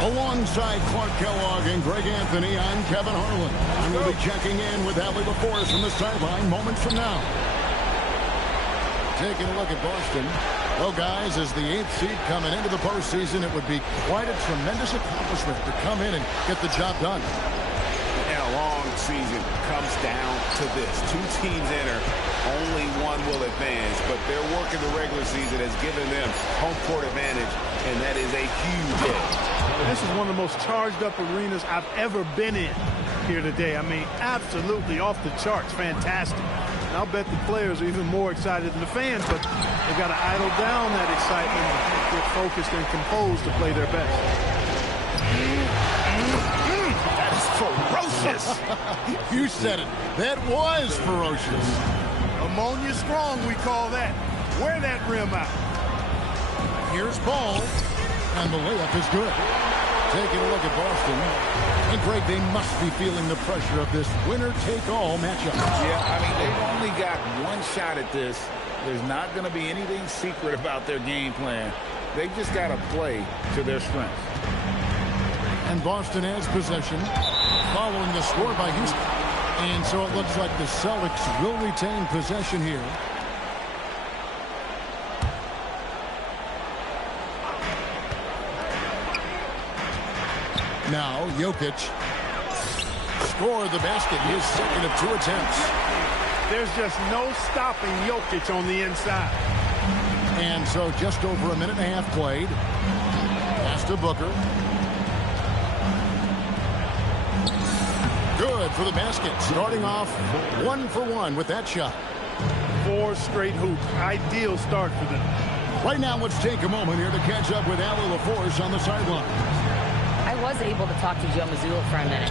Alongside Clark Kellogg and Greg Anthony, I'm Kevin Harlan. And we'll be checking in with Allie LaForce from the sideline moments from now. Taking a look at Boston. Well, guys, as the 8th seed coming into the postseason, it would be quite a tremendous accomplishment to come in and get the job done. And a long season comes down to this. 2 teams enter, only one will advance, but their work in the regular season has given them home court advantage, and that is a huge edge. This is one of the most charged up arenas I've ever been in here today. I mean, absolutely off the charts, fantastic. And I'll bet the players are even more excited than the fans, but they've got to idle down that excitement and get focused and composed to play their best. That is ferocious. You said it. That was ferocious. Ammonia strong, we call that. Wear that rim out. Here's Ball, and the layup is good. Taking a look at Boston. And, Greg, they must be feeling the pressure of this winner-take-all matchup. Yeah, I mean, they've only got one shot at this. There's not going to be anything secret about their game plan. They've just got to play to their strengths. And Boston has possession following the score by Houston. And so it looks like the Celtics will retain possession here. Now, Jokic scored the basket. His second of 2 attempts. There's just no stopping Jokic on the inside. And so just over a minute and a half played. Pass to Booker. Good for the basket. Starting off 1 for 1 with that shot. 4 straight hoops. Ideal start for them. Right now, let's take a moment here to catch up with Allie LaForce on the sideline. I was able to talk to Joe Mazzulla for a minute.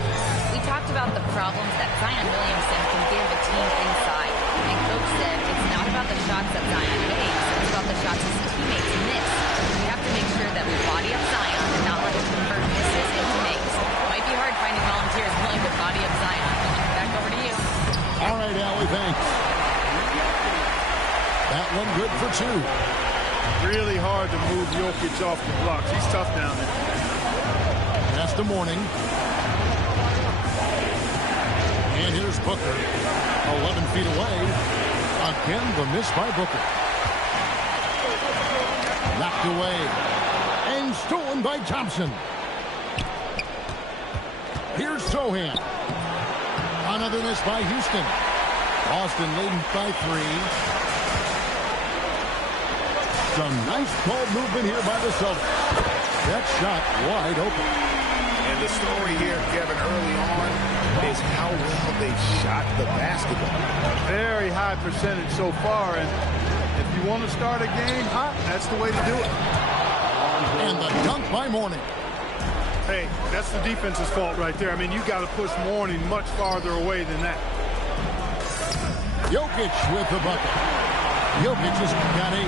We talked about the problems that Zion Williamson can give a team inside. And Coach said it's not about the shots that Zion makes, it's about the shots his teammates miss. We have to make sure that we body up Zion and not let him convert misses into makes. Might be hard finding volunteers willing to body up Zion. Back over to you. All right, Allie, thanks. That one good for 2. Really hard to move Jokic off the blocks. He's tough down there. That's the morning. And here's Booker. 11 feet away. Again, the miss by Booker. Knocked away. And stolen by Thompson. Here's Sohan. Another miss by Houston. Boston leading by 3. Some nice ball movement here by the Celtics. That shot wide open. And the story here, Kevin, early on is how well they shot the basketball. Very high percentage so far, and if you want to start a game hot, that's the way to do it. And the dunk by Mourning. Hey, that's the defense's fault right there. I mean, you got to push Mourning much farther away than that. Jokic with the bucket. Jokic has got 8.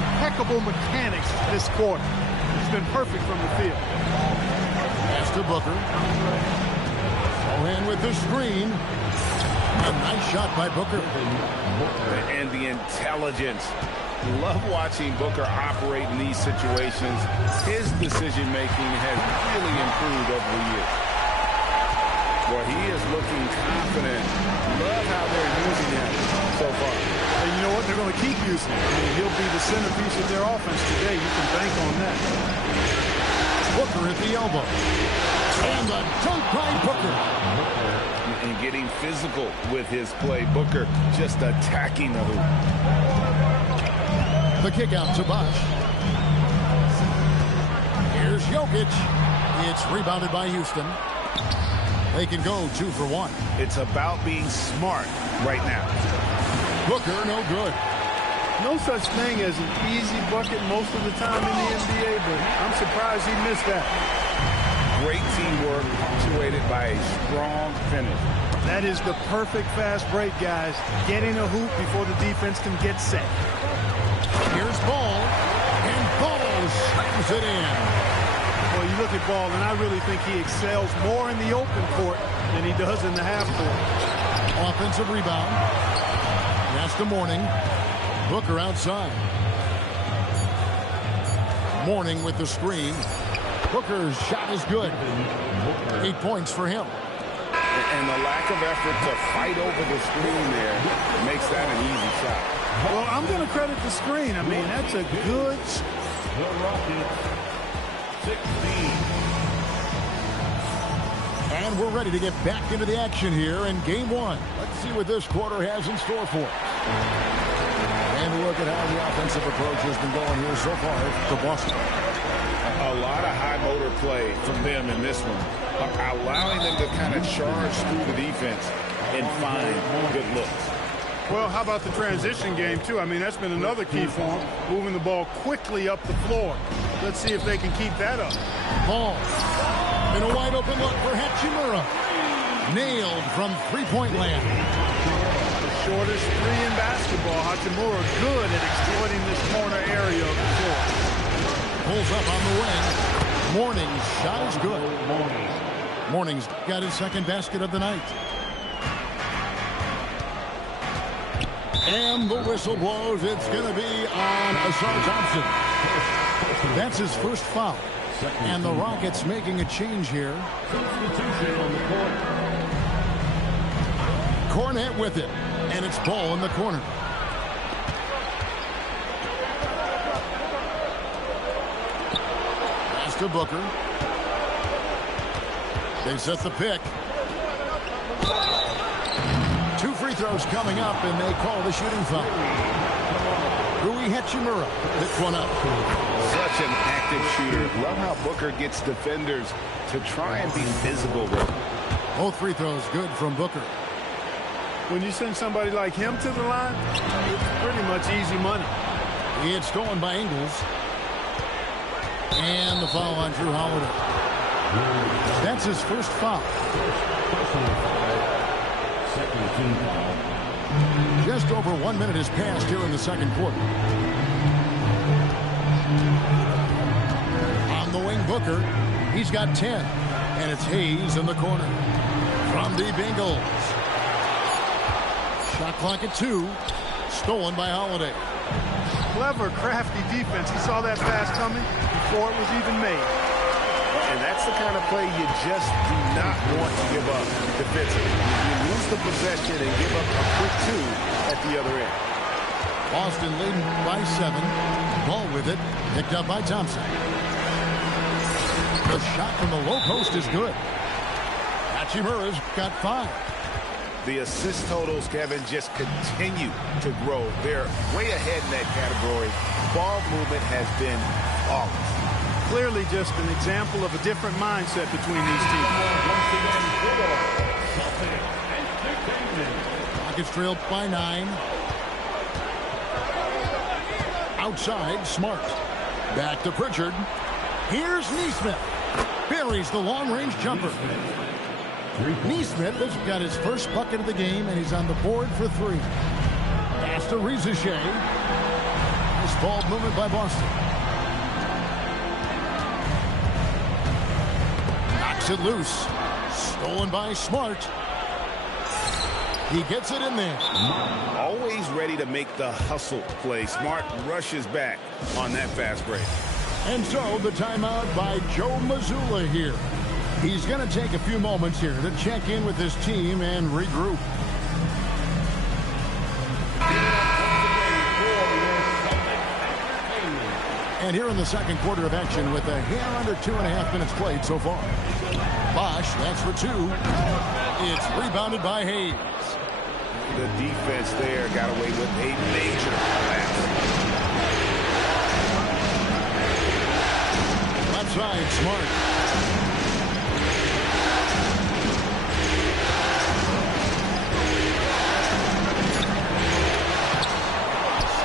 Impeccable mechanics this quarter. He's been perfect from the field. Pass to Booker. Sohan with the screen. A nice shot by Booker. And the intelligence. Love watching Booker operate in these situations. His decision-making has really improved over the years. Well, he is looking confident. Love how they're using him so far. And you know what? They're going to keep using him. I mean, he'll be the centerpiece of their offense today. You can bank on that. Booker at the elbow. And a dunk by Booker. And getting physical with his play. Booker just attacking the hoop. The kick out to Bosh. Here's Jokic. It's rebounded by Houston. They can go 2 for 1. It's about being smart right now. Booker, no good. No such thing as an easy bucket most of the time in the NBA, but I'm surprised he missed that. Great teamwork punctuated by a strong finish. That is the perfect fast break, guys. Getting a hoop before the defense can get set. Here's Ball. And Ball slams it in. Well, you look at Ball, and I really think he excels more in the open court than he does in the half court. Offensive rebound. That's the Mourning. Booker outside. Mourning with the screen. Booker's shot is good. 8 points for him. And the lack of effort to fight over the screen there makes that an easy shot. Well, I'm going to credit the screen. I mean, that's a good... The Rockets, 16. And we're ready to get back into the action here in game one. Let's see what this quarter has in store for us. And look at how the offensive approach has been going here so far for Boston. A lot of high motor play from them in this one, allowing them to kind of charge through the defense and find good looks. Well, how about the transition game, too? I mean, that's been another key for them, moving the ball quickly up the floor. Let's see if they can keep that up. Ball. And a wide open look for Hachimura. Nailed from three-point land. The shortest three in basketball. Hachimura good at exploiting this corner area of the floor. Pulls up on the wing. Morning's shot is good. Morning's got his second basket of the night. And the whistle blows. It's going to be on Ausar Thompson. That's his first foul. And the Rockets making a change here. Cornet with it. And it's Ball in the corner. Pass to Booker. They set the pick. 2 free throws coming up, and they call the shooting foul. Rui Hachimura picks one up. Such an active shooter. Love how Booker gets defenders to try and be physical with him. Both free throws good from Booker. When you send somebody like him to the line, it's pretty much easy money. It's stolen by Ingles. And the foul on Jrue Holiday. That's his first foul. Just over 1 minute has passed here in the second quarter. On the wing, Booker. He's got 10. And it's Hayes in the corner. From the Bengals. Shot clock at 2. Stolen by Holiday. Clever, crafty defense. He saw that pass coming before it was even made. And that's the kind of play you just do not want to give up defensively. You lose the possession and give up a quick 2 at the other end. Boston leading by 7. Ball with it. Picked up by Thompson. The shot from the low post is good. Hachimura's got 5. The assist totals, Kevin, just continue to grow. They're way ahead in that category. Ball movement has been flawless. Clearly just an example of a different mindset between these teams. Rockets trailed by 9. Outside, Smart. Back to Pritchard. Here's Nesmith. Buries the long-range jumper. Nesmith has got his first bucket of the game, and he's on the board for 3. Pass to Rizachet. Nice ball movement by Boston. Knocks it loose. Stolen by Smart. He gets it in there. Always ready to make the hustle play. Smart rushes back on that fast break. And so the timeout by Joe Mazzulla here. He's going to take a few moments here to check in with his team and regroup. And here in the second quarter of action with a hair under 2.5 minutes played so far. Bosch, that's for 2. It's rebounded by Hayes. The defense there got away with a major collapse. Left side, Smart.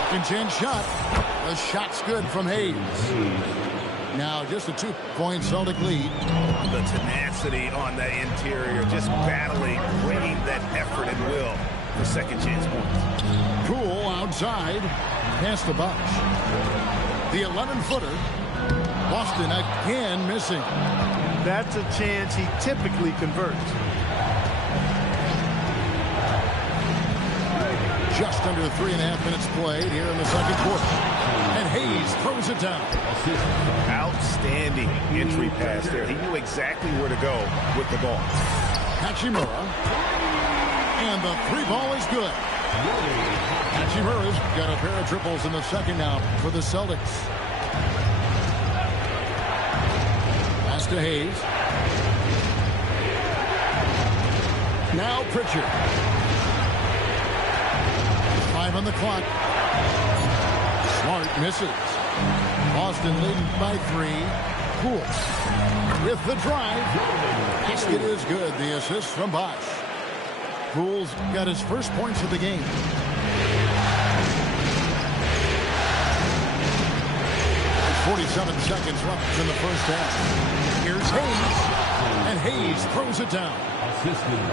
Second chance shot. The shot's good from Hayes. Now just a 2-point Celtic lead. The tenacity on the interior, just battling, bringing that effort and will for second chance points. Cool outside. Pass to Bosch. The 11-footer. Boston again missing. That's a chance he typically converts. Just under 3.5 minutes played here in the second quarter. And Hayes throws it down. Outstanding entry pass there. He knew exactly where to go with the ball. Hachimura. And the three ball is good. Hachimura's got a pair of triples in the second now for the Celtics. Pass to Hayes. Now Pritchard. 5 on the clock. Smart misses. Boston leading by 3. Poole with the drive. Basket is good. The assist from Bosh. Poole's got his first points of the game. There's 47 seconds left in the first half. Here's Hayes. And Hayes throws it down.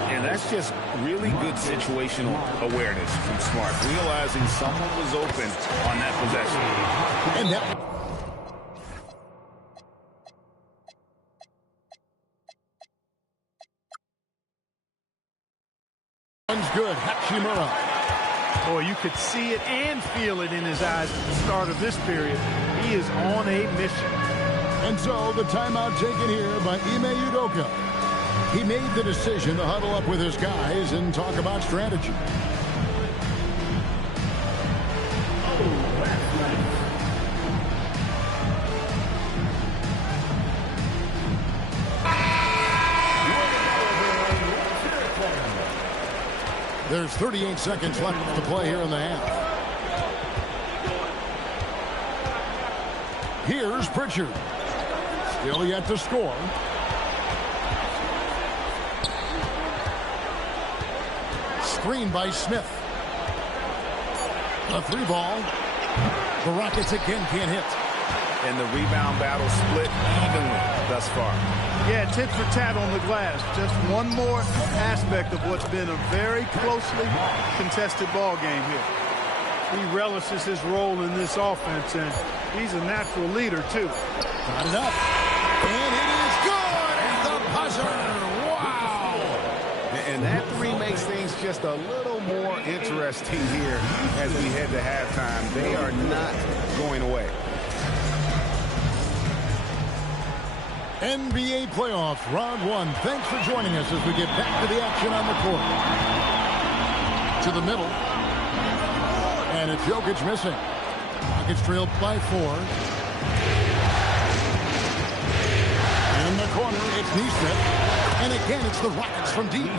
And that's just really good situational awareness from Smart, realizing someone was open on that possession. And that one's good. Hachimura. Boy, you could see it and feel it in his eyes at the start of this period. He is on a mission. And so the timeout taken here by Ime Udoka. He made the decision to huddle up with his guys and talk about strategy. There's 38 seconds left to play here in the half. Here's Pritchard. Still yet to score. Screen by Smith. A three ball. The Rockets again can't hit. And the rebound battle split evenly thus far. Yeah, tit for tat on the glass. Just one more aspect of what's been a very closely contested ball game here. He relishes his role in this offense, and he's a natural leader, too. Got it up. And it is good at the buzzer. Wow. And that three makes things just a little more interesting here as we head to halftime. They are not going away. NBA playoffs, round 1. Thanks for joining us as we get back to the action on the court. To the middle. And it's Jokic missing. Rockets trailed by 4. In the corner, it's Nesmith. And again, it's the Rockets from deep.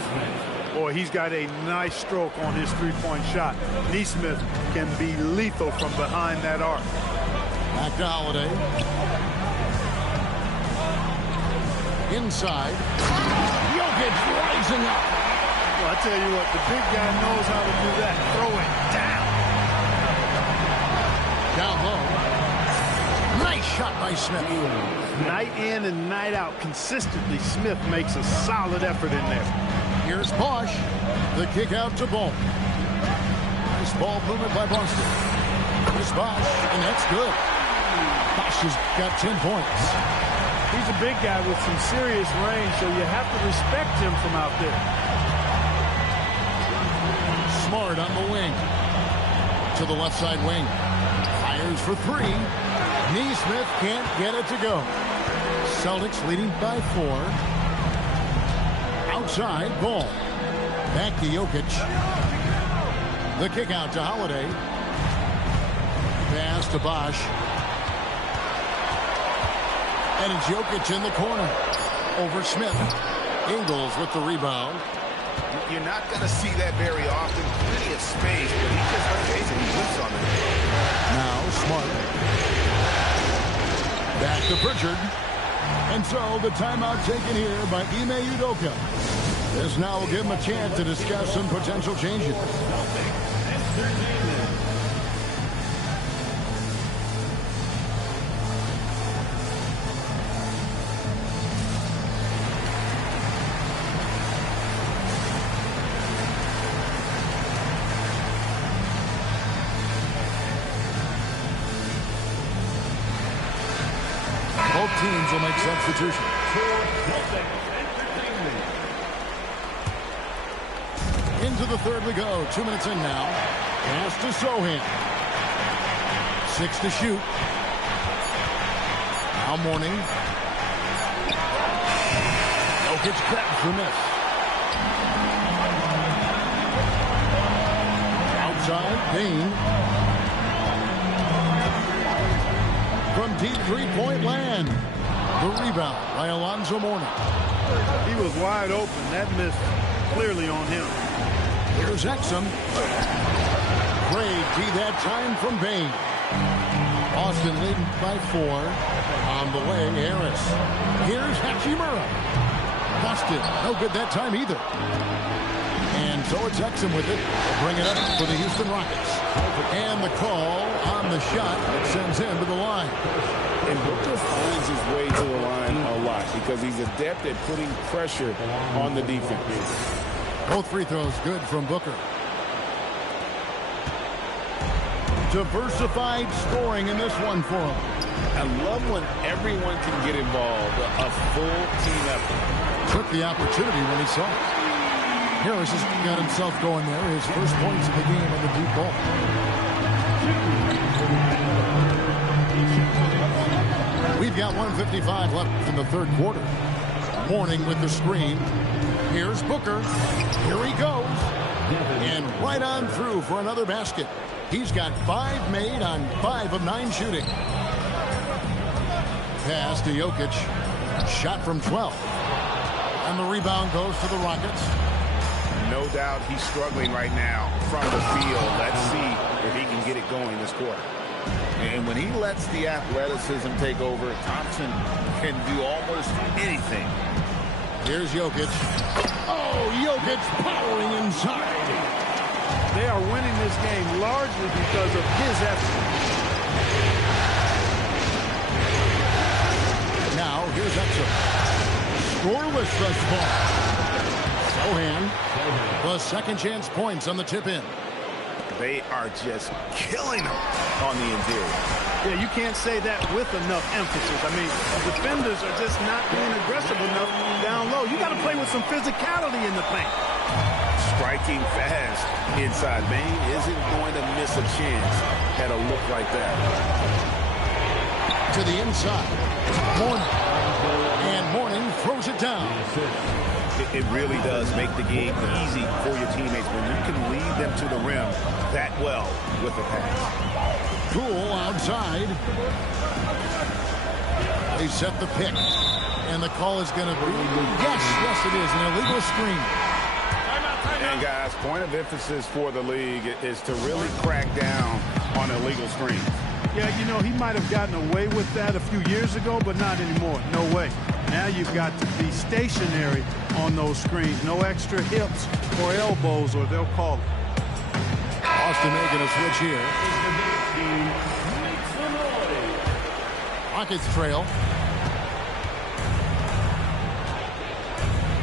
Boy, he's got a nice stroke on his three-point shot. Nesmith can be lethal from behind that arc. Back to Holiday. Inside. Jokic rising up. Well, I tell you what, the big guy knows how to do that. Throw it down. Down low. Nice shot by Smith. Night in and night out, consistently, Smith makes a solid effort in there. Here's Bosh. The kick out to Ball. Nice ball movement by Boston. Here's Bosh, and that's good. Bosh has got 10 points. He's a big guy with some serious range, so you have to respect him from out there. Smart on the wing. To the left side wing. Fires for 3. Nesmith can't get it to go. Celtics leading by 4. Outside, Ball. Back to Jokic. The kick out to Holiday. Pass to Bosh. And it's Jokic in the corner. Over Smith. Ingles with the rebound. You're not going to see that very often. Plenty of space, but he just basically whips on it. Now Smart. Back to Pritchard. And so the timeout taken here by Ime Udoka. This now will give him a chance to discuss some potential changes. Both teams will make substitutions. Into the third we go. 2 minutes in now. Pass to Sohan. 6 to shoot. Now Mourning. Jokic grabs the miss. Outside, Payne. From deep three-point land. The rebound by Alonzo Mourning. He was wide open. That miss clearly on him. Here's Exum. Great D that time from Bane. Boston leading by 4. On the way, Harris. Here's Hachimura. Busted. No good that time either. And so it's Exum with it. They'll bring it up for the Houston Rockets. And the call on the shot that sends him to the line. And Booker finds his way to the line a lot because he's adept at putting pressure on the defense. Both free throws good from Booker. Diversified scoring in this one for him. I love when everyone can get involved. A full team effort. Took the opportunity when he saw it. Harris has got himself going there. His first points of the game on the deep ball. We've got 1:55 left in the third quarter. Mourning with the screen. Here's Booker. Here he goes. And right on through for another basket. He's got 5 made on 5 of 9 shooting. Pass to Jokic. Shot from 12. And the rebound goes to the Rockets. No doubt he's struggling right now from the field. Let's see if he can get it going this quarter. And when he lets the athleticism take over, Thompson can do almost anything. Here's Jokic. Oh, Jokic powering inside. They are winning this game largely because of his effort. Now, here's Exum. Scoreless thus far. Sohan. The second chance points on the tip-in. They are just killing them on the interior. Yeah, you can't say that with enough emphasis. I mean, defenders are just not being aggressive enough down low. You got to play with some physicality in the paint. Striking fast inside. Bane isn't going to miss a chance at a look like that. To the inside. Mourning. And Mourning throws it down. It really does make the game easy for your teammates when you can lead them to the rim that well with a pass. Poole outside. They set the pick. And the call is going to be, yes, it is, an illegal screen. And guys, point of emphasis for the league is to really crack down on illegal screens. Yeah, you know, he might have gotten away with that a few years ago, but not anymore. No way. Now you've got to be stationary on those screens. No extra hips or elbows, or they'll call it. Boston making a switch here. Rockets trail.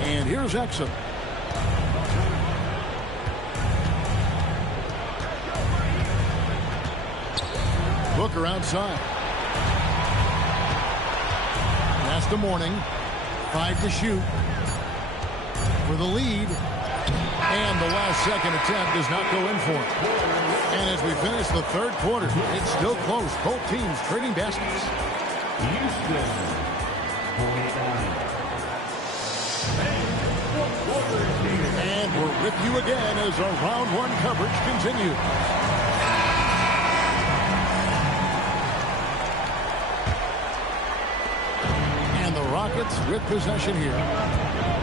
And here's Exum. Booker outside. Pass to Mourning. 5 to shoot. For the lead. And the last second attempt does not go in for it. And as we finish the third quarter, it's still close. Both teams trading baskets. Houston, 49. And we're with you again as our round one coverage continues. And the Rockets with possession here.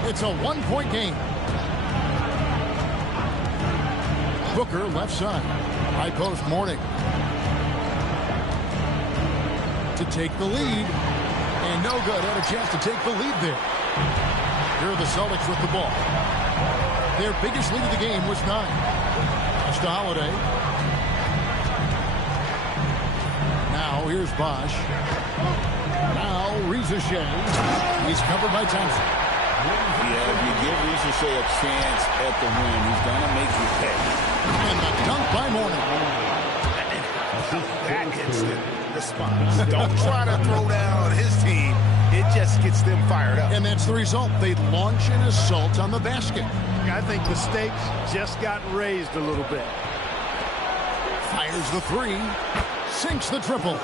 It's a one-point game. Booker left side. High post Mourning. To take the lead. And no good. Had a chance to take the lead there. Here are the Celtics with the ball. Their biggest lead of the game was 9. Pass to Holiday. Now here's Bosch. Now Rizachet. He's covered by Thompson. Yeah, if you give Rizachet a chance at the rim, he's going to make you pay. And the dunk by Mourning. That instant response. Don't try to throw down his team. It just gets them fired up. And that's the result. They launch an assault on the basket. I think the stakes just got raised a little bit. Fires the three. Sinks the triple.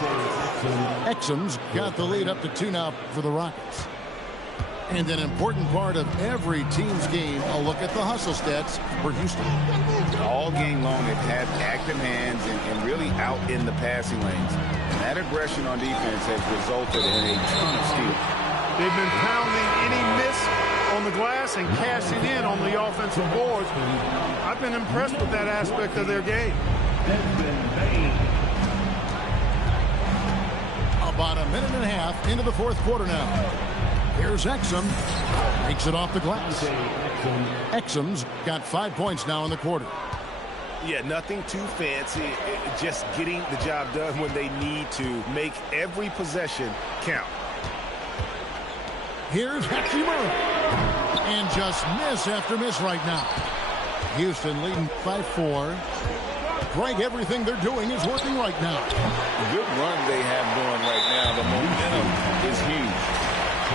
Exum's got the lead up to 2 now for the Rockets. And an important part of every team's game, a look at the hustle stats for Houston. All game long, they've had active hands and really out in the passing lanes. And that aggression on defense has resulted in a ton of steals. They've been pounding any miss on the glass and cashing in on the offensive boards. I've been impressed with that aspect of their game. About a minute and a half into the fourth quarter now. Here's Exum. Makes it off the glass. Exum's got 5 points now in the quarter. Yeah, nothing too fancy. Just getting the job done when they need to. Make every possession count. Here's Hachimura. And just miss after miss right now. Houston leading by 4. Greg, everything they're doing is working right now. The good run they have going right now. The momentum is huge.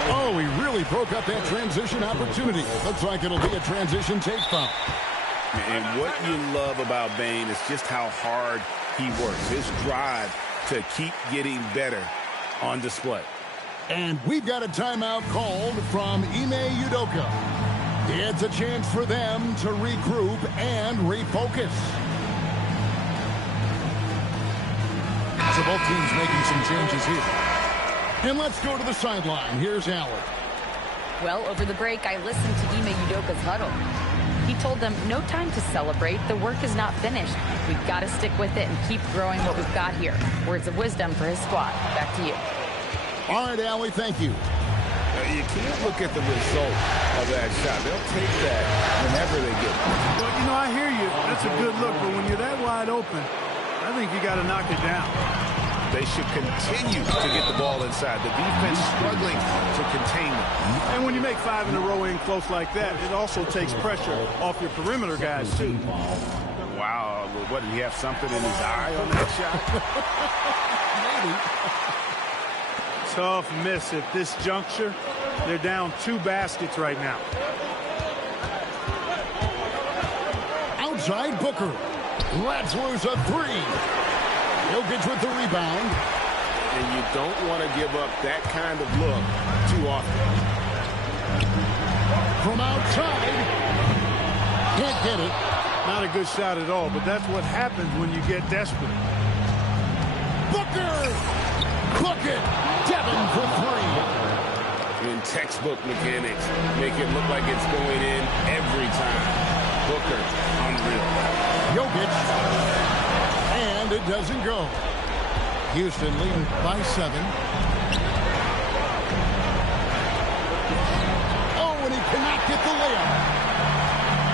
Oh, he really broke up that transition opportunity. Looks like it'll be a transition take foul. And what you love about Bane is just how hard he works. His drive to keep getting better on display. And we've got a timeout called from Ime Udoka. It's a chance for them to regroup and refocus. So both teams making some changes here. And let's go to the sideline. Here's Allen. Well, over the break, I listened to Ime Udoka's huddle. He told them, no time to celebrate. The work is not finished. We've got to stick with it and keep growing what we've got here. Words of wisdom for his squad. Back to you. All right, Allie, thank you. You can't look at the result of that shot. They'll take that whenever they get it. Well, you know, I hear you. That's a good look, but when you're that wide open, I think you got to knock it down. They should continue to get the ball inside. The defense struggling to contain them. And when you make 5 in a row in close like that, it also takes pressure off your perimeter guys, too. Wow. What, did he have something in his eye on that Maybe. shot? Tough miss at this juncture. They're down 2 baskets right now. Outside Booker. Lets loose a 3. Jokic with the rebound. And you don't want to give up that kind of look too often. From outside. Can't get it. Not a good shot at all, but that's what happens when you get desperate. Booker! Book it! Devin for 3. In textbook mechanics, make it look like it's going in every time. Booker, unreal. Jokic. And it doesn't go. Houston leading by 7. Oh, and he cannot get the layup.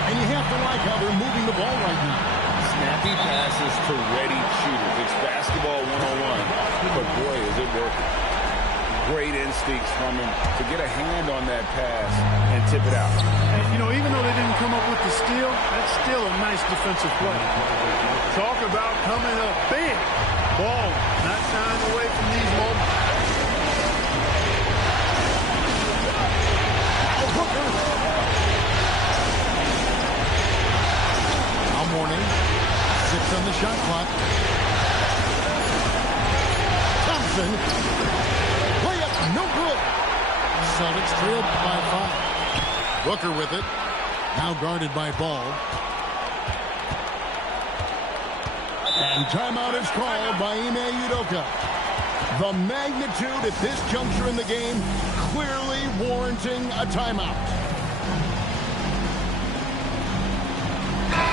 And you have to like how they're moving the ball right now. Snappy passes to ready shooters. It's basketball 101. But boy, is it working. Great instincts from him to get a hand on that pass and tip it out. And, you know, even though they didn't come up with the steal, that's still a nice defensive play. Talk about coming up big. Ball not shying away from these moments. Booker. Now Mourning. 6 on the shot clock. Thompson. Layup, no good. Celtics trailed by 5. Booker with it. Now guarded by Ball. And timeout is called by Ime Udoka. The magnitude at this juncture in the game clearly warranting a timeout.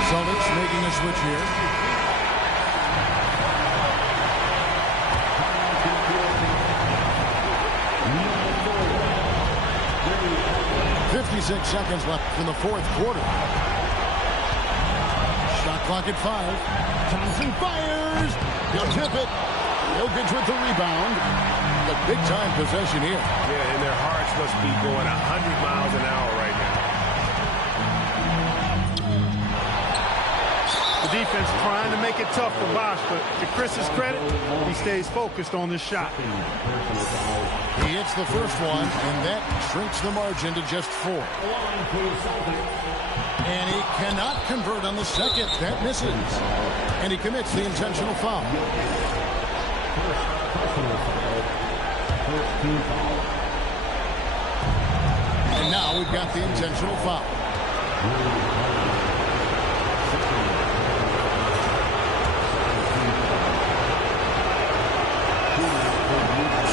Celtics making a switch here. .56 seconds left in the fourth quarter. Shot clock at 5. Thompson fires. He'll tip it. Jokic with the rebound. A big-time possession here. Yeah, and their hearts must be going 100 miles an hour right now. The defense trying to make it tough for Bosh, but to Chris's credit, he stays focused on this shot. He hits the first one, and that shrinks the margin to just 4. And he cannot convert on the second. That misses. And he commits the intentional foul. And now we've got the intentional foul.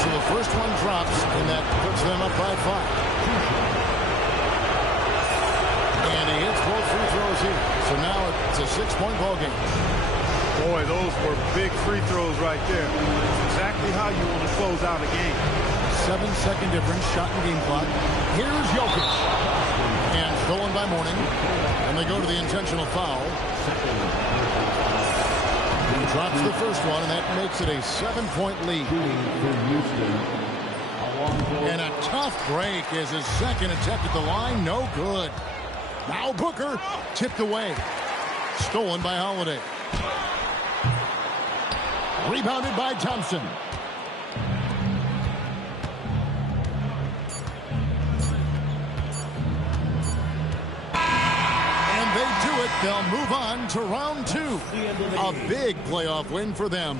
So the first one drops, and that puts them up by 5. And he hits both free throws here. So now it's a 6-point ball game. Boy, those were big free throws right there. That's exactly how you want to close out a game. 7-second difference, shot and game clock. Here's Jokic. And stolen by Mourning. And they go to the intentional foul. He drops the first one, and that makes it a 7-point lead. And a tough break is his second attempt at the line. No good. Now Booker tipped away. Stolen by Holiday. Rebounded by Thompson. And they do it. They'll move on to round 2. A big playoff win for them.